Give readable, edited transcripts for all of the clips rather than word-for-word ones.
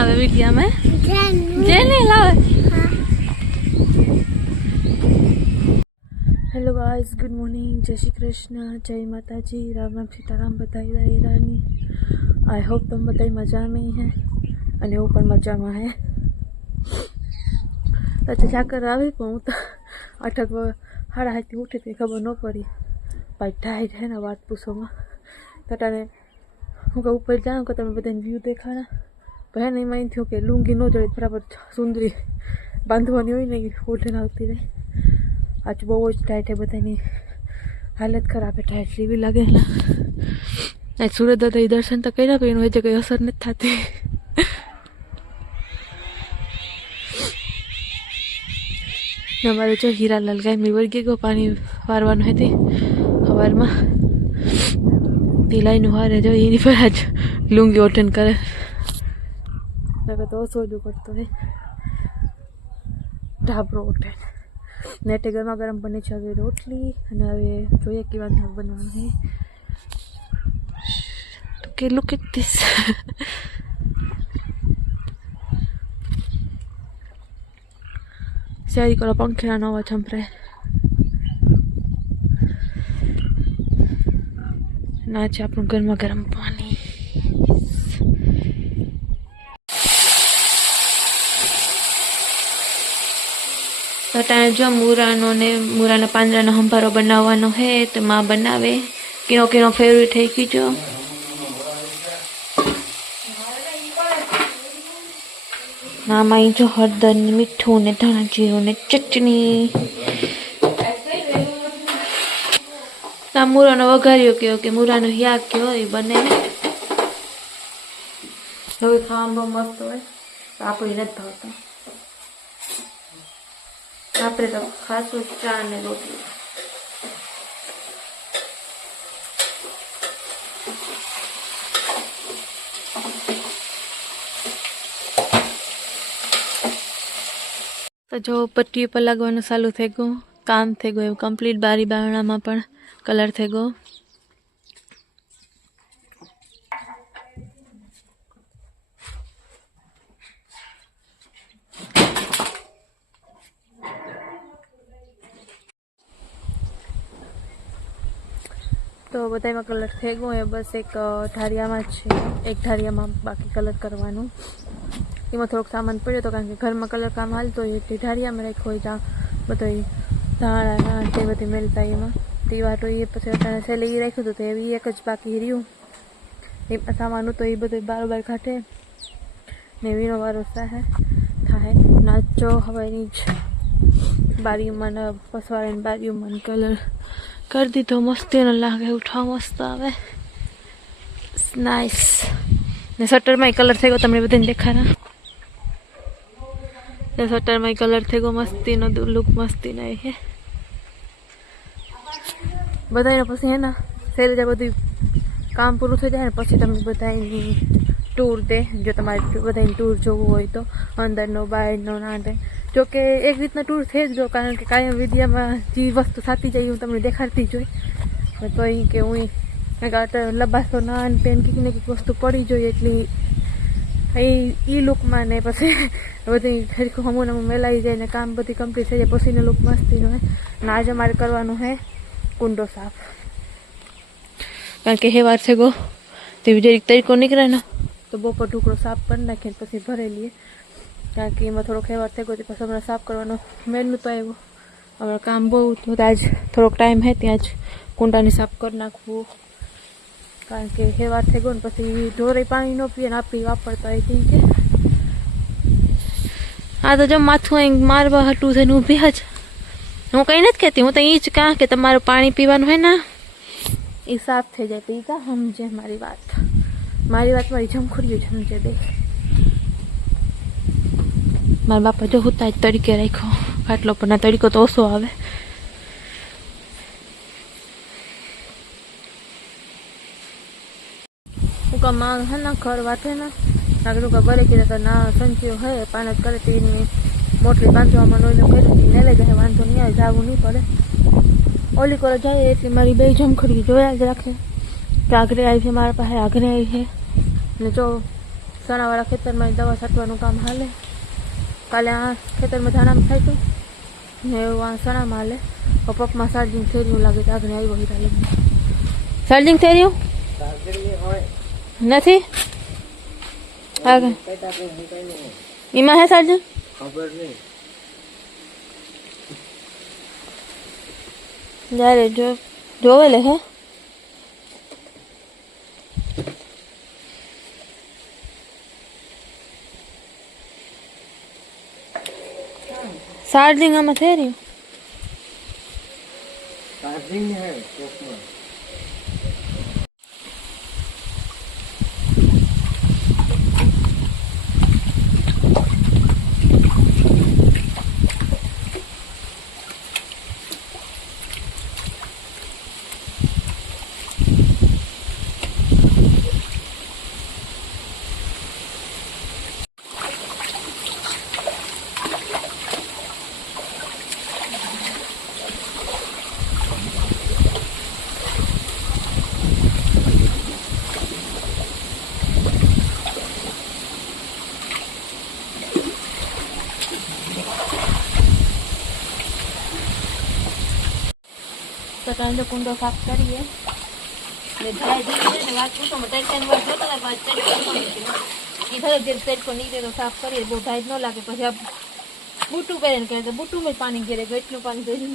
આવે વિડિયા में जेने लावे। हेलो गाइस, गुड मॉर्निंग, जय श्री कृष्ण, जय माता जी, राम राम सीताराम, बधाई दाई रानी। आई होप तुम बताई मजा में ही है અને હું પણ મજામાં હે। તો જાકર આવી પણ હું તો 8 સાડા 8 ઉઠી હતી, ખબર ન પડી ભાઈ ટાઈટ હે ને વાત પૂછોમાં। તો તારે હું કે ઉપર જાઉં કે તમે બધાને વ્યૂ દેખાડા ભાઈ ને એમાં એમ થયું કે લુંગી ન જડે બરાબર સુંદરી બાંધવાની હોય ને એ ઓઢને આવતી રહે। आज બહુ જ ટાઈટ है, બધાની હાલત ખરાબ है, ટાઈટ જેવી લાગે। आज सूरज दादा दर्शन तो કર્યા પણ એનું કંઈ અસર નથી થતી। અમારે જો હીરાલાલ ગાય વર્ગી ગયો, પાણી વારવાનું હતી સવારમાં, તિલાઈનું હારે જો એની પર આજ લુંગી ઓઠન કરે તો સોજું કરતો હોય ઢાબરો ઓઠન નેટે ગરમા ગરમ બને છે હવે રોટલી અને હવે જોઈએ કેવા બનવાનું છે। તો કે લુક એટ ધીસ, શેરી કરો પંખીનો અવાજ સંભળાય ના છે આપણું ગરમા ગરમ પાણી। टाइम जो मूरानो ने मूराना પાંદરાનો હંભારો બનાવવાનો है तो माँ बनावे। किनो किनो फेवरेट है कि जो माँ जो हरदर मीठू ने धाणा जीरो ने चटनी ना मूरानो वघार्यो कहो कि मूरानो याग कहो ये बने હવે ખાવા મસ્ત હોય આપણી નથી ભાવતા। આપણે તો ખાસું ચા ને રોટલી। તો જો પટ્ટી પર લાગવાનું ચાલુ થઈ ગયું, કામ થઈ ગયું કમ્પ્લીટ। બારી બારણામાં પણ કલર થઈ ગયો। तो बधाई कलर थे गो है, बस एक ढारिया में एक ढारिया में बाकी कलर करवानू। एम थोड़ोक सामान पड़ो तो कारण घर में कलर काम हालतो होय ढारिया में राखो ज्यां बधाई धाड़ा ते बधी मेलता एमां तीवा तो ये पछी अटाणे छेल्ले ई राख्युं हतुं तो एवी एक ज बाकी रह्युं। एमां सामान तो ये बधुं बारोबार काढे ने वीनो वारो थाहे। नाचो हवेनी ज बारीओमां ने पसवाड़ीने बारीओमां कलर कर दी तो मस्ती न लागे, उठा मस्त आवे, नाइस। ने शटर में कलर थे गो, तमने बधाने देखाड़ा ने शटर में कलर थे गो, मस्ती नो लुक मस्ती न है बधाई पछी है ना सेल जे बधुं काम पूरुं थई जाय ने पछी तमने बधाईनी टूर दे। जो तमारे बधाईनी टूर जोवुं होय तो अंदरनो बहारनो नांदे जो कि एक रीतना टूर थे जो कारण के कायम विद्या में जी वस्तु साथी जाए हूँ तमने देखाड़ती जोई तो ही कि हूँ लबासो ना पेन की वस्तु पड़ी जो एटली ई लुक में ने पछी बधी खरीखू हमू नमू मेलाई जाए ने काम बधी कम्प्लीट थई जाए पछीनो लुक मस्ती है। ने आज अमारे करवानुं है कुंडो साफ, कारण के हेवार छे गो ते जरीक तरीको निकळे ने तो बपोर टुकड़ो साफ कर नाखीए पछी भरे लिए, कारण कि एमां थोड़ोक हेवार थई गयो तो पछी हमणां साफ करवानो मेल नतो आव्यो। हमणां काम बहु तो आज थोड़ोक टाइम है त्यां ज कुंडाने साफ कर नाखवुं, कारण के हेवार थई गयो ने पछी ढोरे पाणी न पीए ने आपी वापरता होय केम के आ तो जो माथुं अहीं मारवा हटुं थईने ऊभी ज हूँ कहीं नहीं कहती, हूँ तो ये ज कहाँ के तमारू पाणी पीवानुं है ना ये साफ थई जाए तो ये का समझे मारी बात मारी जमखोरियो समझे दे। मारा बापा जो होता तरीके राखो खाटलो पर तरीको तो ओछो आवे। मांग है ना खर वाटे ना अगर बरे की ना संचियो है पान करे तीन मोटरी बांधवा ने ले जाए वांधो नहीं आए जावू नहीं पड़े। ओली को जाए एटली मारी बे जमखोरी जोया ज राखे कि आगरे आई है मारा पास आगरे आई है ने जो ચણાવાળા ખેતરમાં દવા છાંટવાનું કામ હાલે. કાલે આ ખેતરમાં ધાણામાં થાય ને એવું આ ચણામાં હાલે. પગમાં ચાર્જિંગ થઈ રહ્યું લાગે તો આગળ આવ્યો હીરા લઈને. ચાર્જિંગ થઈ રહ્યું નથી આગળ એમાં હે ચાર્જિંગ જ્યારે જોવે લે હે ચાર્જિંગ આમાં થઈ રહ્યું चार्जिंग है चौक तो टाइम कुंडो साफ करिए ने धराई दीजिए ने વાત પૂછો મટાઈ ટાઈમ વાત જોતા હતા બાદ ચેક કરવાનો છે ઈ થયો કે પેટ કો નીકળે તો સાફ કરીએ બહુ ટાઈટ ન લાગે પછી આ બૂટું પહેરીને કે તો બૂટું માં પાણી ગેરે એટલું પાણી ભરી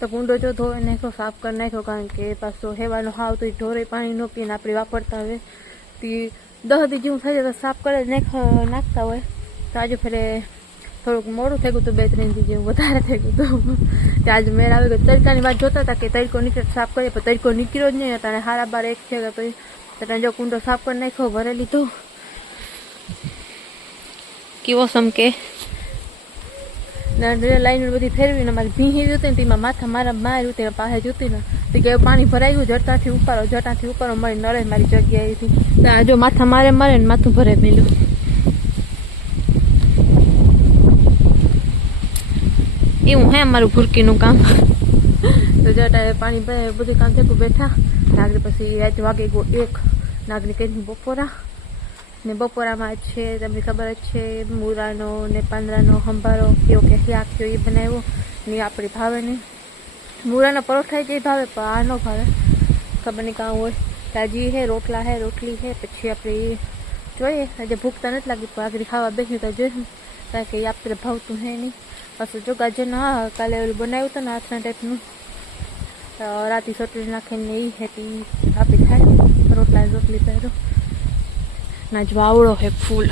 तो कूंडो जो धोए नाखो साफ कर नाखो कारण के पासो हेवानो हाव तो ढोरे पानी न पीने आपणे वापरता हुए ती 10 दी जेवुं थाय तो साफ करे नाखता होय तो आज फेरे थोड़ुंक मोडुं थई गयुं तो 2-3 दी जेवुं वधारे थई गयुं तो आज मेळ आवी गयो तड़कानी वात जोता था कि तड़को निकळे साफ करीए पण तड़को निकळ्यो ज नहीं अटाणे 12:30 1 थया तो अटाणे जो कूंडो साफ कर नाखो भरे लीधो केवो समके लाइन बधी फेरवीने मारी भीही जोती ने तेमां माथा मारा मार्યું તે પાસે જોતી ને તે કે પાણી ભરાયું જટાથી ઉપાડો મળી નળે મારી જગ્યાએથી તો આ જો માથા મારે ને માથું ભરે મેલું એવું હે મારું ભૂરકીનું કામ તો જટા પાણી ભરે બધું કામ થયું બેઠા નાગરી પછી રાત વાગે ગયો 1 નાગરી કરી બપોરા ने बपोरा में है तमने खबर है मूरानो ने पांदरानो हंभारो केवो के शाक जो ये बनाव्यो ने आपणी भावे ने मूराना परोठा जे भावे पण आ नो भावे खबर नहीं कां होय ताजी है रोटला है रोटली है पछी आपणे जोईए आज भूख तो नहीं लगी पण आगरी खावा बेसी तो जोईए कारण के आपणे भावतुं है नहीं पाछुं जो गाजर ना काले ओलुं बनाव्युं हतुं ने आथरा टाइपनुं राती चटणी नाखीने ई हेती आपी खाय रोटला रोटली पहिरो आज वावड़ो है फूल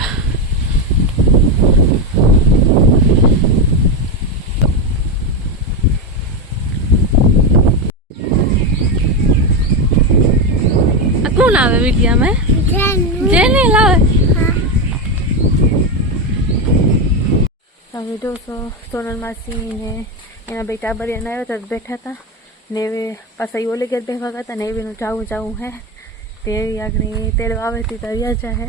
कौन आवे वीडियो में जेने लावे હવે જોશો સોનલ માસી ને એના બે ટાબરિયા આવ્યા હતા બેઠા હતા ને પાછા ઓલે ઘેર બેસવા ગયા હતા ને એવીનું જાવું હે તે આગળ તેલ વાવેતી તો વ્યાજા હે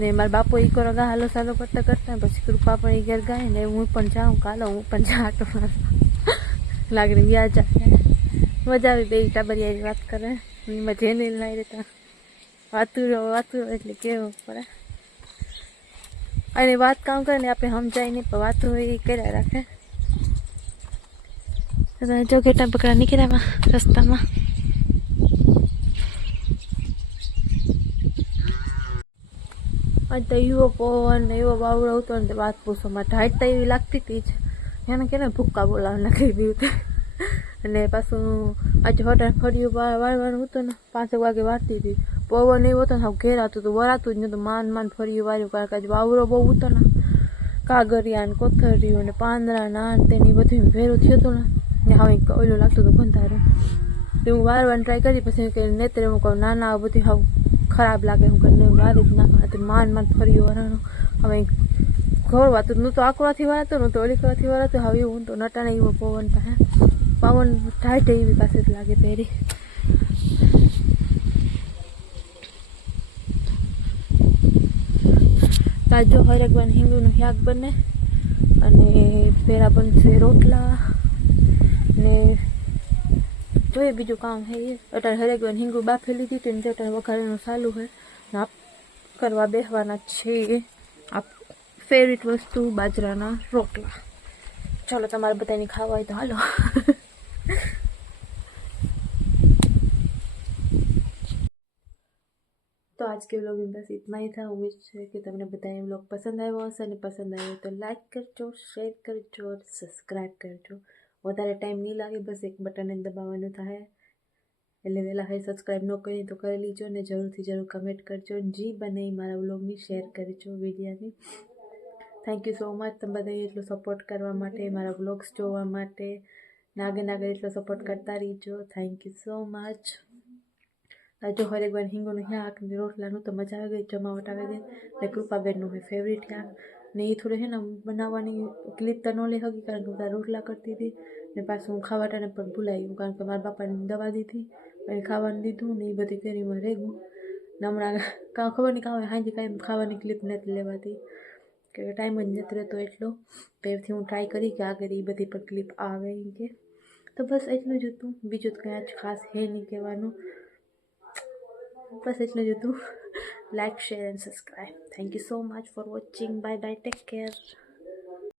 ને મારા બાપો ઈ કરો ગા હાલો સાલો કરતા કરતા પછી કૃપા પણ ઘેર ગાય ને હું પણ જાઉં કાલો હું પણ જાતો લાગણી વ્યાજા હે મજા આવી બે ટાબરિયાની વાત કરે એમાં જેને લાવી રહેતા વાતું એટલે કેવું પડે અને વાત કામ કરે ને આપણે સમજાય નહીં પણ વાતો એ કર્યા રાખે જો ઘેટા બકરા નીકળ્યા રસ્તામાં તો એવો પવન એવો વાવડો હતો ને વાત પૂછો માં ઢાઈટ તો એવી લાગતી હતી જ એને કે ને ભૂક્કા બોલાવ નાખી દીધું અને પાછું આજે હોટા ફર્યું વાળવાનું હતું ને 5 વાગે વાળતી હતી પવન એવો હતો ને ઘેરાતું હતું વરાતું જ નતું માન ફર્યું વાળ્યું કારણ કે આજે વાવડો બહુ હતો ને કાગરિયા ને કોથળીયું ને પાંદડા ના તેની બધું ભેરું થયું હતું ને હવે ઓલું લાગતું હતું ગંધારું. તો હું વારવાર ટ્રાય કરી પછી કે નેત્રે હું કહું ના ના બધું હવે ખરાબ લાગે હું કરીને વારી જ નાખવા માન ફરી વરાનું હવે ઘોળવાતું નહોતું આકવાથી વરાતું નહોતું ઓલી કરવાથી વરાતું હવે હું તો નટાણે એવો પવન પાસે પવન ટાઈટ એવી પાસે જ લાગે પહેરી. તાજો હરેકવાન હિંગુનું શાક બને અને પેલા બનશે રોટલા ને જોઈએ બીજું કામ છે એ અત્યારે હરેકવાન હિંગુ બાફી લીધી હતી ને અત્યારે વઘારવાનું ચાલુ છે ને આપ કરવા બેસવાના છે આ ફેવરિટ વસ્તુ બાજરાના રોટલા. ચાલો તમારે બધાની ખાવા હોય તો હાલો. तो आज के व्लॉग में बस इतना ही था. उम्मीद है कि તમને બધાને વ્લોગ પસંદ આવ્યો હશે અને પસંદ આવ્યો તો લાઈક કરજો, શેર કરજો और સબસ્ક્રાઈબ કરજો. વધારે ટાઈમ નહીં લાગે, બસ એક બટન જ દબાવવાનું થાય એટલે વહેલા હોય સબસ્ક્રાઈબ ન કરી તો કરી લીજો ને જરૂર કમેન્ટ કરજો. જી બને મારા વ્લોગની શેર કરજો વિડીયોની. થેન્ક યુ સો મચ તમે બધાએ એટલો સપોર્ટ કરવા માટે, મારા વ્લોગ્સ જોવા માટે નાગે એટલો સપોર્ટ કરતા રહીજો. Thank you so much. જો હરેકવાર હિંગોનું શાક ને રોટલાનું તો મજા આવી ગઈ, જમાવટ આવી ગઈ ને કૃપાબેનનું હોય ફેવરિટ શાક ને એ થોડું છે ને બનાવવાની ક્લિપ તો ન લઈ શકી કારણ કે બધા રોટલા કરતી હતી ને પાછું હું ખાવા ટાણે પણ ભૂલાઈ ગયું કારણ કે મારા બાપાની દવા દીધી અને ખાવાનું દીધું ને એ બધી કેરીમાં રેગું ને હમણાં કાં ખબર નહીં કાં હાજી કાંઈ ખાવાની ક્લિપ નથી લેવાતી કે ટાઈમ જ નથી રહેતો એટલો. પહેરથી હું ટ્રાય કરી કે આગળ એ બધી પણ ક્લિપ આવે કે તો બસ એટલું જ હતું, બીજું તો કંઈ આજ ખાસ હે નહીં કહેવાનું. બસ એટલું જ હતું. Like share and subscribe. Thank you so much for watching. Bye bye, take care.